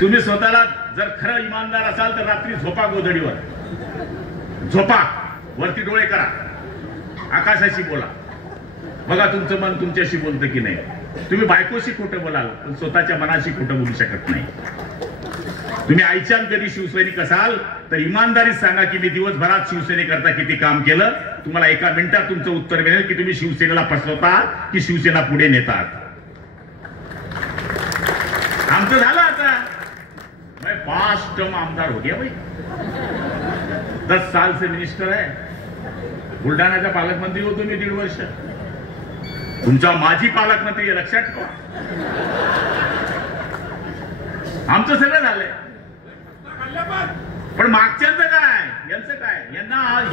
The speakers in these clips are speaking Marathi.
तुम्ही स्वतःला जर खरं इमानदार असाल तर रात्री झोपा गोधडीवर, झोपा, वरती डोळे करा, आकाशाशी बोला, बघा तुमचं मन तुमच्याशी बोलतं की नाही. तुम्ही बायकोशी खोटं बोलाल पण स्वतःच्या मनाशी खोटं बोलू शकत नाही. तुम्ही आईच्यान कधी शिवसैनिक असाल तर इमानदारीत सांगा की मी दिवसभरात शिवसेनेकरता किती काम केलं. तुम्हाला एका मिनिटात तुमचं उत्तर मिळेल की तुम्ही शिवसेनेला फसवता की शिवसेना पुढे नेतात. आमचं झालं आता. मैं 5 टर्म आमदार हो गया भाई, 10 साल से मिनिस्टर है. बुलढाण्याचा पालकमंत्री होतो मी 1.5 वर्ष. तुमचा माजी पालकमंत्री लक्षात ठेवा. आमचं सगळं झालंय. पण मागच्यांचं काय, यांचं काय?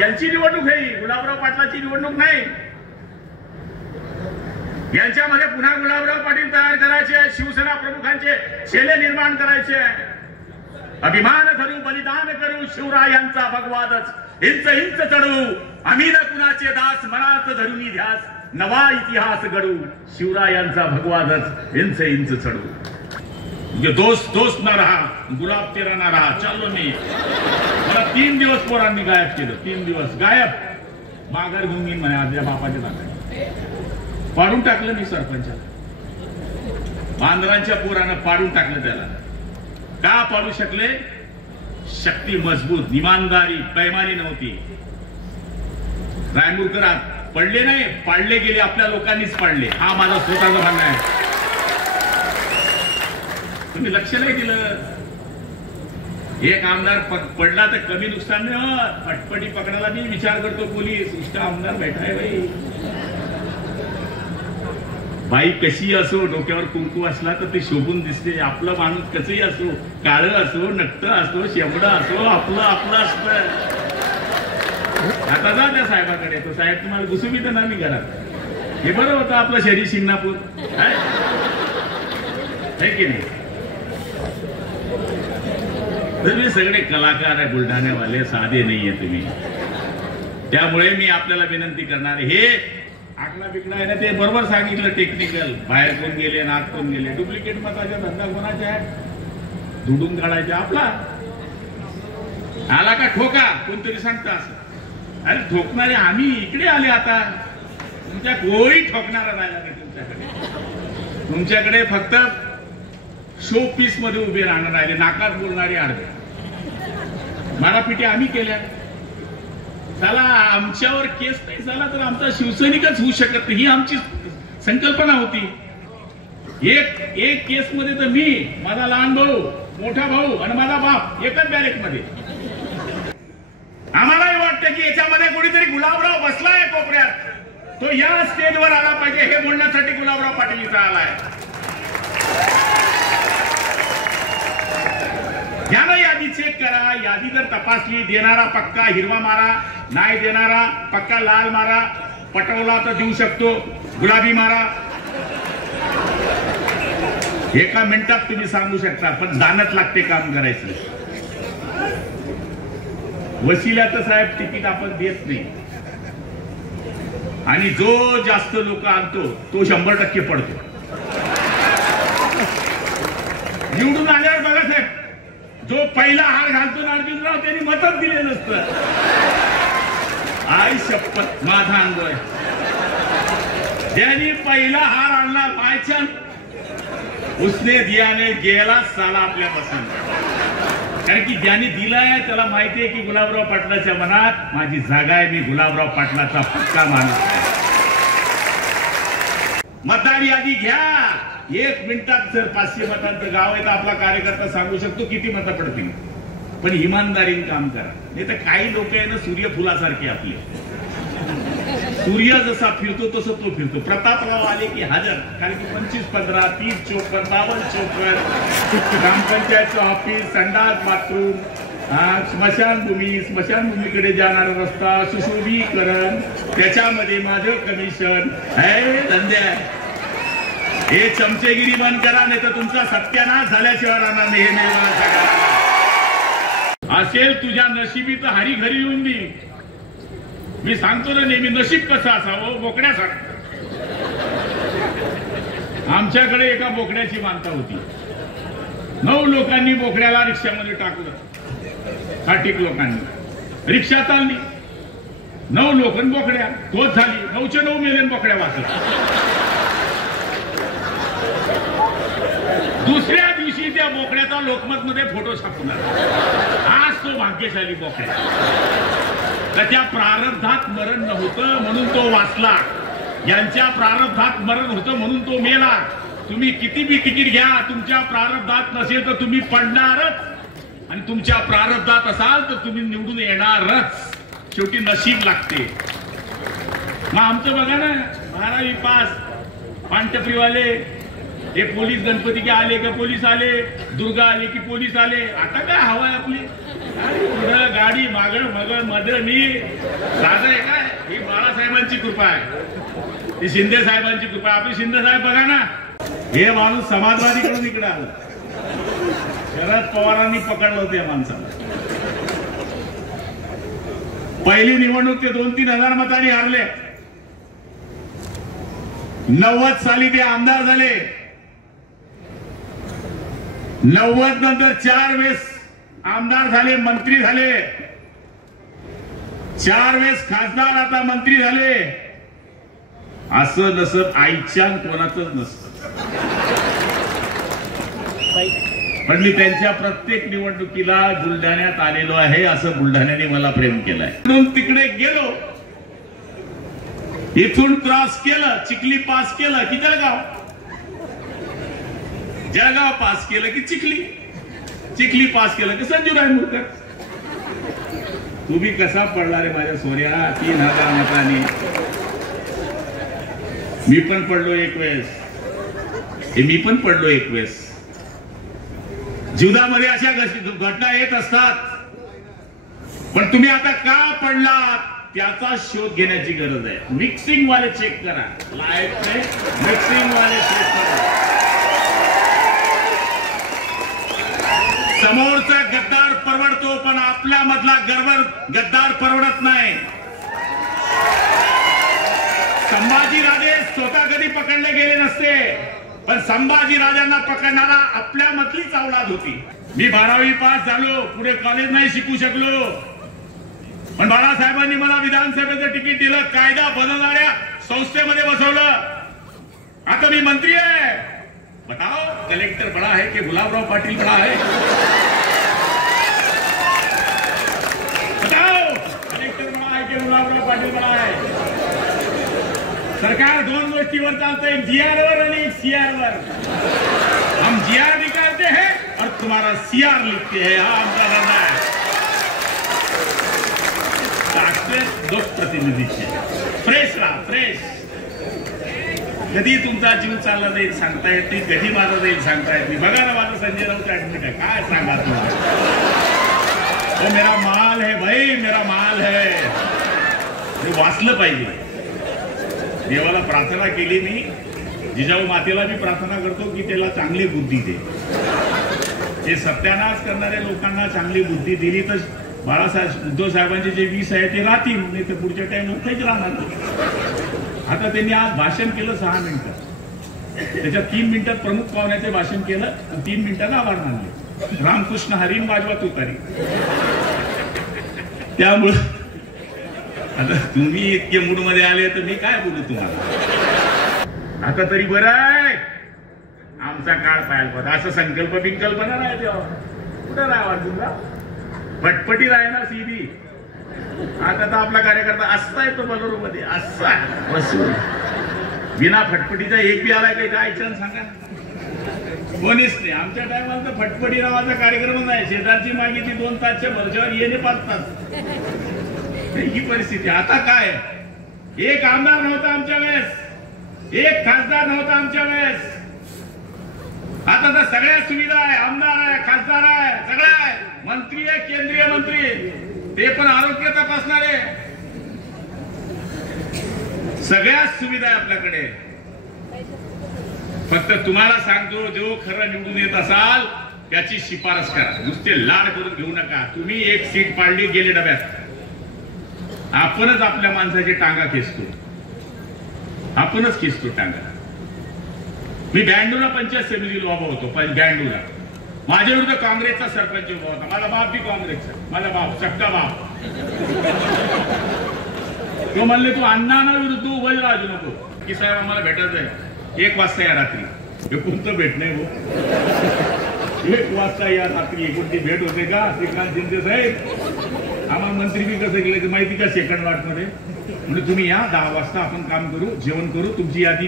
यांची निवडणूक आहे, गुलाबराव पाटलाची निवडणूक नाही. यांच्यामध्ये पुन्हा गुलाबराव पाटील तयार करायचे, शिवसेना प्रमुखांचे चेले निर्माण करायचे. अभिमान धरू, बलिदान करू, शिवरायांचा भगवादच इंच इंच चढू. आम्ही न कुणाचे दास, मनात धरुनी ध्यास, नवा इतिहास घडू. शिवरायांचा भगवादच इंच इंच चढू. दोस्त दोस्त ना रहा, गुलाब तेरा ना रहा. चाललो मी. मला 3 दिवस पोरांनी गायब केलं. 3 दिवस गायब. माघार घेऊन येईन म्हणे आपल्या बापाच्या दाखल. पाडून टाकलं मी सरपंचाला. बांद्रांच्या पोरानं पाडून टाकलं त्याला. का पाडू शकले? शक्ती मजबूत, इमानदारी, पैमानी नव्हती. रायमुरकर पडले नाही, पाडले गेले. आपल्या लोकांनीच पाडले. हा माझा स्वतःचा म्हणणं आहे. तुम्ही लक्ष नाही दिलं. एक आमदार पडला तर कमी नुकसान नाही होत. फटफटी पकडायला मी विचार करतो पोलीस. उसका आमदार बैठा है बाई. बाई कशी असो, डोक्यावर कुंकू असला तर ते शोभून दिसते. आपलं माणूस कसंही असो, काळं असो, नक्ट असो, शेंबडा असो, आपलं आपलं असतं. आता जा त्या साहेबाकडे. तो साहेब तुम्हाला घुसून येतं ना मी घरात. हे बरं होतं आपलं शहरी शिंगणापूर आहे की नाही. तुम्ही सगळे कलाकार आहे, बुलढाण्यावाले, साधे नाहीये तुम्ही. त्यामुळे मी आपल्याला विनंती करणार, हे आकला बिकला आहे ना ते बरोबर सांगितलं. टेक्निकल बाहेर कोण गेले, नात कोण गेले. डुप्लिकेट मताचा धंदा कोणाचा आहे? दुडून काढायचा आपला. आला का ठोका, कोणतरी सांगता असं. अरे ठोकणारे आम्ही इकडे आले. आता तुमच्या कोणी ठोकणारा राहिला नाही तुमच्याकडे. तुमच्याकडे फक्त शो पीस मध्ये उभे राहणार राहिले, नाकात बोलणारे अर्धे. मारापिटी आम्ही केल्या. चला आमच्यावर केस नाही झाला तर आमचा शिवसैनिकच होऊ शकत नाही, ही आमची संकल्पना होती. एक केस मध्ये तर मी, माझा लहान भाऊ, मोठा भाऊ आणि माझा बाप एकच बॅरेक मध्ये. आम्हालाही वाटतं की याच्यामध्ये कोणीतरी गुलाबराव बसलाय कोपऱ्यात. तो या स्टेजवर आला पाहिजे हे बोलण्यासाठी गुलाबराव पाटील इथं आलाय. यानं यादी चेक करा. यादी जर तपासली, देणारा पक्का हिरवा मारा, नाही देणारा पक्का लाल मारा. पटवला तर देऊ शकतो, गुलाबी मारा. एका मिनिटात तुम्ही सांगू शकता, पण दानत लागते काम करायचं. वसिल्याचं साहेब तिकीट आपण देत नाही. आणि जो जास्त लोक आणतो तो 100% पडतो. निवडून आल्यावर बघा साहेब, जो पहिला हार घालतो अर्जुनराव त्यांनी मतच दिले नसतं. आई शपथ, माझा अनुभव आहे. ज्यांनी पहिला हार आणला बायचान, उसने दियाने गेला साला आपल्यापासून. कारण की ज्यांनी दिलाय त्याला माहिती आहे की गुलाबराव पाटलाच्या मनात माझी जागा आहे. मी गुलाबराव पाटलाचा पक्का माणूस आहे. मतदार यादी घ्या. 1 मिनिटात जर 500 मतांचं गाव आहे तर आपला कार्यकर्ता सांगू शकतो किती मतं पडतील. पण इमानदारीने काम करा. नाही तर काही लोक आहे ना सूर्यफुलासारखे आपले. सूर्य जसा फिरतो तसं तो फिरतो. प्रतापराव आले की हजर. कारण की 25, 15, 30 चोकर, 52 चोकर, ग्रामपंचायतचं ऑफिस, संडास, बाथरूम, स्मशानभूमीकडे जाणारा रस्ता, सुशोभीकरण, त्याच्यामध्ये माझं कमिशन हे धंदे. हे चमचेगिरी बंद करा, नाही तर तुमचा सत्यानाश झाल्याशिवाय राहणार नाही. हे असेल तुझ्या नशिबी तर हरी घरी येऊन देईल. मी सांगतो ना नेहमी, नशीब कसं असावं? बोकड्यासारखं. आमच्याकडे एका बोकड्याची मानता होती. 9 लोकांनी बोकड्याला रिक्षामध्ये टाकलं, साठीक लोकांनी रिक्षा चालली, 9 लोक बोकड्या तोच झाली, 9चे 9 मेले बोकड्या वाचला. दुसऱ्या दिवशी त्या बोकड्याचा लोकमत मध्ये फोटो छापला. आज तो भाग्यशाली बोकड्या. तर त्या प्रारब्धात मरण नव्हतं म्हणून तो वाचला, यांच्या प्रारब्धात मरण होतं म्हणून तो मेला. तुम्ही किती बी तिकीट घ्या, तुमच्या प्रारब्धात नसेल तर तुम्ही पडणारच, आणि तुमच्या प्रारब्धात असाल तर तुम्ही निवडून येणारच. शेवटी नशीब लागते. मग आमचं बघा ना, 12वी पास पानटपरीवाले, हे पोलीस गणपती के आले का पोलीस आले, दुर्गा आले की पोलीस आले. आता काय हवा आहे आपली, पुढं गाडी मागण मगळ मध मी साधं आहे काय. ही बाळासाहेबांची कृपा आहे, ही शिंदे साहेबांची कृपा. आपले शिंदे साहेब बघा ना, हे माणूस समाजवादीकडून इकडे आलं. शरद पवारांनी पकडलं होतं या माणसाला. पहिली निवडणूक ते 2-3 हजार मतांनी हारले. 90 साली ते आमदार झाले. 90 नंतर 4 वेळेस आमदार झाले, मंत्री झाले, 4 वेळेस खासदार, आता मंत्री झाले. असं नसत आईच्या कोणाचंच नसतं. पण मी त्यांच्या प्रत्येक निवडणुकीला बुलढाण्यात आलेलो आहे, असं बुलढाण्याने मला प्रेम केलंय. म्हणून तिकडे गेलो, इथून क्रॉस केलं, चिखली पास केलं की जळगाव, जळगाव पास केलं की चिखली, चिखली पास केलं की संजू रायमुरकर. तुम्ही कसा पडला रे माझ्या सोन्या, 3000 मतांनी. मी पण पडलो एक वेळेस, मी पण पडलो एक वेळेस. जीवनामध्ये अशा घटना येत असतात. पण तुम्ही आता का पडलात त्याचा शोध घेण्याची गरज आहे. मिक्सिंग वाले चेक करा, लाईव्ह नाही, मिक्सिंग वाले चेक करा. समोरचा गद्दार परवडतो, पण आपल्या मधला गद्दार परवडत नाही. संभाजीराजे स्वतः कधी पकडले गेले नसते, पण संभाजी राजांना पकडणारा आपल्या मधलीच औलाद होती. मी 12वी पास झालो, पुढे कॉलेज नाही शिकू शकलो, पण बाळासाहेबांनी मला विधानसभेचं तिकीट दिलं, कायदा बनवणाऱ्या संस्थेमध्ये बसवलं. आता मी मंत्री आहे. बताओ कलेक्टर बड़ा है कि गुलाबराव पाटील बड़ा है? बताओ कलेक्टर बड़ा है कि गुलाबराव पाटील बड़ा है? सरकार 2 गोष्टीवर चालतं, एक जीआर वर आणि एक सीआर वर. हम जीआर निकालते हैं और तुम्हारा सीआर लिखते हैं. हा आमचा धंदा आहे. लोकप्रतिनिधीचे फ्रेश राहा, फ्रेश. कधी तुमचा जीव चालला जाईल सांगता येत नाही, कधी माझा जाईल सांगता येत नाही. बघा ना, माझं संजय राऊत ऍडमिट आहे, काय सांगा तुम्हाला. तो मेरा माल है भाई, मेरा माल है. हे वाचलं पाहिजे. देवाला प्रार्थना केली मी, जिजाऊ मातेला मी प्रार्थना करतो की त्याला चांगली बुद्धी दे. हे सत्यानाश करणाऱ्या लोकांना चांगली बुद्धी दिली तर बाळासाहेब उद्धव साहेबांचे जे 20 आहे ते राहतील, नाही तर पुढच्या टाइम काहीच राहणार. आता त्यांनी आज भाषण केलं 6 मिनिटं, त्याच्यात 3 मिनिटात प्रमुख पाहुण्याचे भाषण केलं आणि 3 मिनिटात आभार मानले. रामकृष्ण हरीन वाजवा तुतारी. त्यामुळं आता तुम्ही इतके मूड मध्ये आले तर मी काय बोलू तुम्हाला. आता तरी बरं आहे, आमचा काळ पाहायला असं संकल्प बिंकल्पना नाही तेव्हा कुठं राहावा तुला, फटफटी राहणार सीधी. आता तर आपला कार्यकर्ता असा येतो बलोरो मध्ये, असा बसून बिना फटफटीचा एक बी आलाय काही काय छान सांगा. कोणीच नाही. आमच्या टायमाला तर फटफटी नावाचा कार्यक्रम नाही. शेजारची मागितली 2 तासच्या भरच्यावर येणे 5 तास. ही परिस्थिती. आता काय, एक आमदार नव्हता आमच्या वेळेस, एक खासदार नव्हता आमच्या वेळेस. आता तर सगळ्या सुविधा आहे, आमदार आहे, खासदार आहे, सगळं आहे, मंत्री आहे, केंद्रीय मंत्री, ते पण आरोग्य तपासणारे, सगळ्या सुविधा आहे आपल्याकडे. फक्त तुम्हाला सांगतो, जो खरं निवडून येत असाल त्याची शिफारस करा, नुसते लाड करून घेऊ नका. तुम्ही एक सीट पाडली, गेले डब्यात. आपणच आपल्या माणसाची टांगा खेचतो, आपणच खेचतो टांगा. मी बँडूला पंचायत समितीला उभा होतो, बँडूला माझ्या विरुद्ध काँग्रेसचा सरपंच उभा होता. माझा बाप बी काँग्रेसचा, माझा बाप सक्का बाप. तो म्हणले तू अण्णांना विरुद्ध उभं राहू नको की साहेब आम्हाला भेटायचं आहे 1 वाजता या रात्री. हे कोणतं भेट नाही हो. 1 वाजता या रात्री कोणती भेट होते का श्रीकांत शिंदे साहेब? आम्हाला मंत्री बी कसं केलं माहिती का सेकंड वाट मध्ये म्हणजे तुम्ही या 10 वाजता आपण काम करू, जेवण करू, तुमची यादी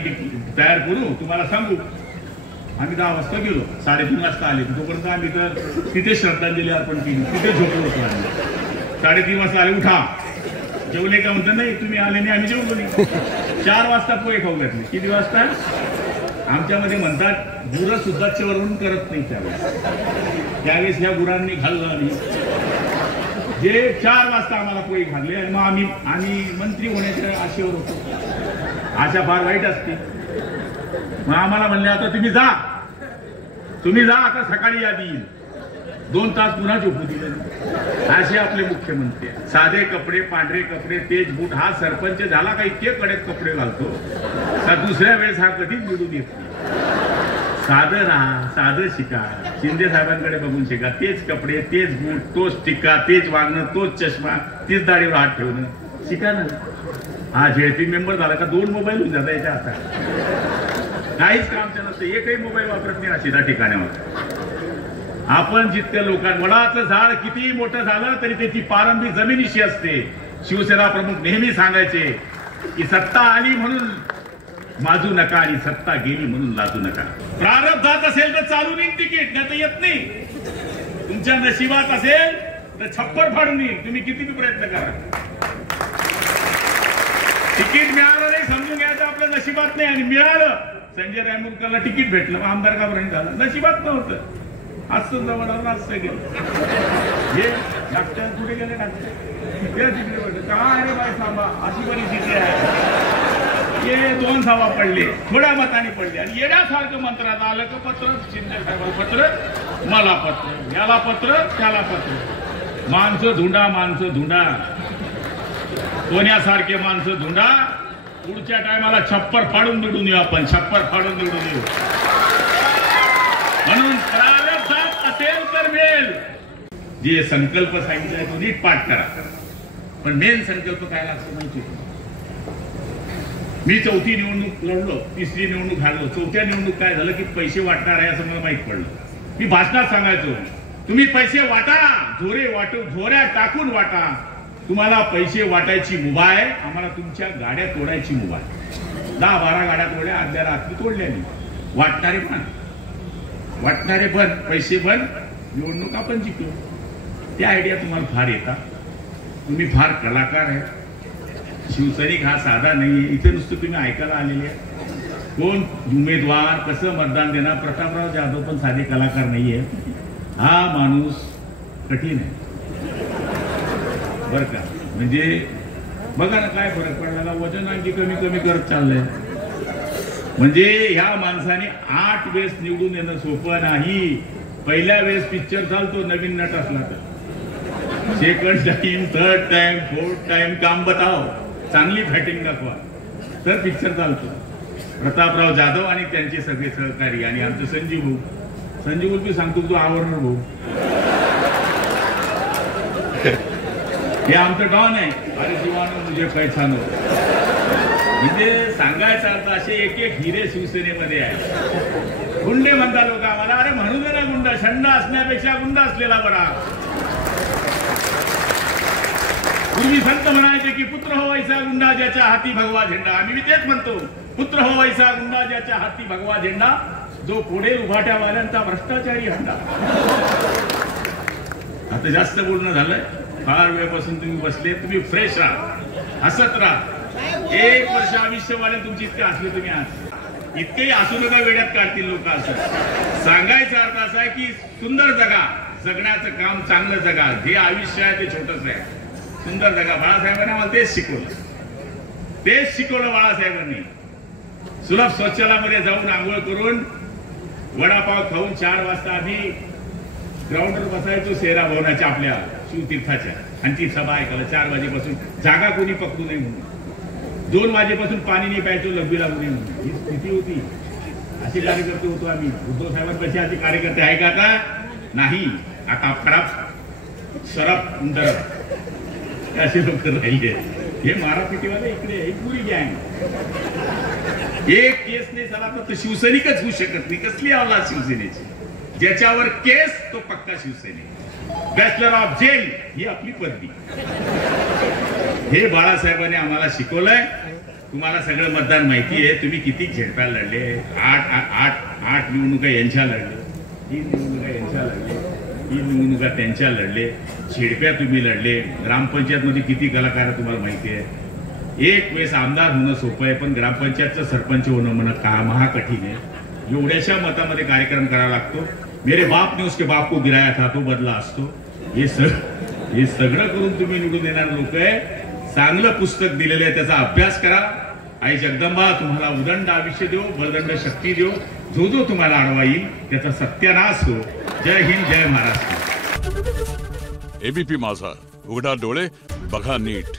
तयार करू, तुम्हाला सांगू. आम्ही 10 वाजता गेलो, 3:30 वाजता आले. तोपर्यंत आम्ही तर तिथे श्रद्धांजली अर्पण केली, तिथे झोपलो होतो आम्ही. 3:30 वाजता आले, उठा जेवले का म्हणतात. नाही तुम्ही आले नाही, आम्ही जेवलो नाही. 4 वाजता पोहे खाऊ घातले. किती वाजता? आमच्यामध्ये म्हणतात गुरं सुद्धा चवरून करत नाही त्यावेळेस ह्या गुरांनी खाल्लं आम्ही. जे 4 वाजता आम्हाला पोहे खाल्ले आणि मग आम्ही मंत्री होण्याच्या आशेवर होतो. आशा फार वाईट असते. मग आम्हाला म्हणले आता तुम्ही जा आता सकाळी यादी येईल. 2 तास पुन्हा झोपू दिले. असे आपले मुख्यमंत्री. साधे कपडे, पांढरे कपडे, तेज बूट. हा सरपंच झाला का इतके कडक कपडे घालतो का दुसऱ्या वेळेस हा कधीच निवडून येत नाही. साधं राहा, साधं शिका. शिंदे साहेबांकडे बघून शिका. तेच कपडे, तेच बूट, तोच टिक्का, तेच वागणं, तोच चष्मा, तीच दाढीवर हात ठेवणं शिका ना. हा जेडपी मेंबर झाला का 2 मोबाईल होऊन जाता याच्या हातात. काहीच कामचं नसतं. एकही मोबाईल वापरत नाही अशी त्या ठिकाणावर. आपण जितक्या वडाचं झाड किती मोठं झालं तरी त्याची पारंबी जमिनीशी असते. शिवसेना प्रमुख नेहमी सांगायचे की सत्ता आली म्हणून माजू नका आणि सत्ता गेली म्हणून लाजू नका. प्रारब्धात असेल तर चालून येईल तिकीट, नाही तर येत नाही. तुमच्या नशिबात असेल तर छप्पर फाडून येईल. तुम्ही किती प्रयत्न करा. तिकीट मिळालं नाही समजून घ्यायचं आपल्या नशिबात नाही. आणि मिळालं, संजय रायमुरकरला तिकीट भेटलं, आमदार का बरं झाला? नशिबात नव्हतं. असं जवळ असं गेलं. हे डॉक्टर कुठे गेले? डॉक्टर तिकडे काय रे बाय सांभा अशी परिस्थिती आहे. हे 2 सभा पडले, थोड्या मताने पडले. आणि येण्यासारखं मंत्रात आलं का पत्र, शिंदे साहेबांना पत्र, मला पत्र, याला पत्र, त्याला पत्र. माणसं धुंडा, सोन्यासारखे माणसं धुंडा. पुढच्या टायमाला छप्पर फाडून निवडून येऊ आपण, छप्पर फाडून निवडून येऊ. म्हणून प्रारब्धात असेल तर मिळेल. जे संकल्प सांगितलाय तो नीट पाठ करा. पण मेन संकल्प काय लागतो माहिती? मी 4थी निवडणूक लढलो, 3री निवडणूक हारलो. 4थ्या निवडणूक काय झालं की पैसे वाटणार आहे असं मला माहित पडलं. मी भाषणात सांगायचो तुम्ही पैसे वाटा, झोऱ्या टाकून वाटा. तुम्हाला पैसे वाटायची मुभा आहे, आम्हाला तुमच्या गाड्या तोडायची मुभा आहे. 10-12 गाड्या तोडल्या, अर्ध्या रात्री तोडल्या नाही. वाटणारे पण पैसे पण निवडणूक आपण जिंकलो. त्या आयडिया तुम्हाला फार येतात. तुम्ही फार कलाकार आहे. शिवसैनिक हा साधा नाहीये. इथे नुसतं तुम्ही ऐकायला आलेले आहे. कोण उमेदवार कसं मतदान देणार? प्रतापराव जाधव पण साधे कलाकार नाहीये. हा माणूस कठीण आहे बरं का. म्हणजे बघा ना काय फरक पडला. वजन आणखी कमी करत चाललंय. म्हणजे ह्या माणसाने 8 वेळेस निवडून येणं सोपं नाही. पहिल्या वेळेस पिक्चर चालतो नवीन नट असला तर. Second time, 3rd time, 4th time काम बताव, चांगली फायटिंग दाखवा तर पिक्चर चालतो. प्रतापराव जाधव आणि त्यांचे सगळे सहकारी आणि आमचं संजीव भाऊ बी सांगतो तू आवडणार भाऊ. हे आमचं डॉन आहे. अरे जीवानो मुझे पहचानो. म्हणजे सांगायचा अर्थ असे एक हिरे शिवसेनेमध्ये आहे. गुंडे म्हणतात लोक आम्हाला. अरे म्हणू दे ना गुंडा. शंड असण्यापेक्षा गुंडा असलेला बरा. पूर्वी संत म्हणायचे की पुत्र हो वैसा गुंडा ज्याच्या हाती भगवा झेंडा. आम्ही तेच म्हणतो पुत्र हो वैसा गुंडा ज्याच्या हाती भगवा झेंडा. जो पुढे उभाट्यावाल्यांचा भ्रष्टाचारी हंडा. आता जास्त बोलणं झालंय. फार वेळपासून तुम्ही बसले. तुम्ही फ्रेश राहा, हसत राहा. 1 वर्ष आयुष्यवाले तुमची इतके असले तुम्ही आज इतकेही असू नका. वेड्यात काढतील लोक. असं सांगायचा अर्थ असा आहे की सुंदर जगा, जगण्याचं काम चांगलं जगा. जे आयुष्य आहे ते छोटंच आहे. सुंदर जगा. बाळासाहेबांनी आम्हाला तेच शिकवलं. बाळासाहेबांनी सुलभ शौचालयामध्ये जाऊन आंघोळ करून वडापाव खाऊन 4 वाजता आधी ग्राउंडवर बसायचो सेरा भवनाच्या आपल्या शिवतीर्थाच्या. आणि ती सभा ऐकायला 4 वाजेपासून. जागा कोणी पकडू नये म्हणून. 2 वाजेपासून पाणी नाही प्यायचो लघवी लागू नये म्हणून. ही स्थिती होती. असे कार्यकर्ते होतो आम्ही. उद्धव साहेबांपेक्षा असे कार्यकर्ते आहे का आता? नाही आता खराब शराब उंदर असे लोक राहिले. हे मारापिटीवाले इकडे एक पुरी गँग. एक केस नाही झाला तर शिवसैनिकच होऊ शकत नाही. कसली अवलाद शिवसेनेची? ज्याच्यावर केस तो पक्का शिवसैनिक. बॅचलर ऑफ जेल ही आपली पदवी. हे बाळासाहेबांनी आम्हाला शिकवलंय. तुम्हाला सगळं मतदान माहिती आहे. तुम्ही किती झेडप्याला लढले. आठ निवडणुका यांच्या लढले, 3 निवडणुका यांच्या लढले, 3 निवडणुका त्यांच्या लढले, झेडप्या तुम्ही लढले. ग्रामपंचायत मध्ये किती कलाकार तुम्हाला माहिती आहे. एक वेळेस आमदार होणं सोपं आहे, पण ग्रामपंचायतचं सरपंच होणं म्हणा महाकठीण आहे. एवढ्याशा मतामध्ये कार्यक्रम करावा लागतो. मेरे बाप ने उसके बाप को गिराया था तो बदला असतो. हे सगळं करून तुम्ही निवडून येणार लोक आहे. चांगलं पुस्तक दिलेलं आहे, त्याचा अभ्यास करा. आई जगदंबा तुम्हाला उदंड आयुष्य देव, बलदंड शक्ती देव. जो जो तुम्हाला अडवा येईल त्याचा सत्यानाश हो. जय हिंद, जय महाराष्ट्र. एबीपी माझा, उघडा डोळे बघा नीट.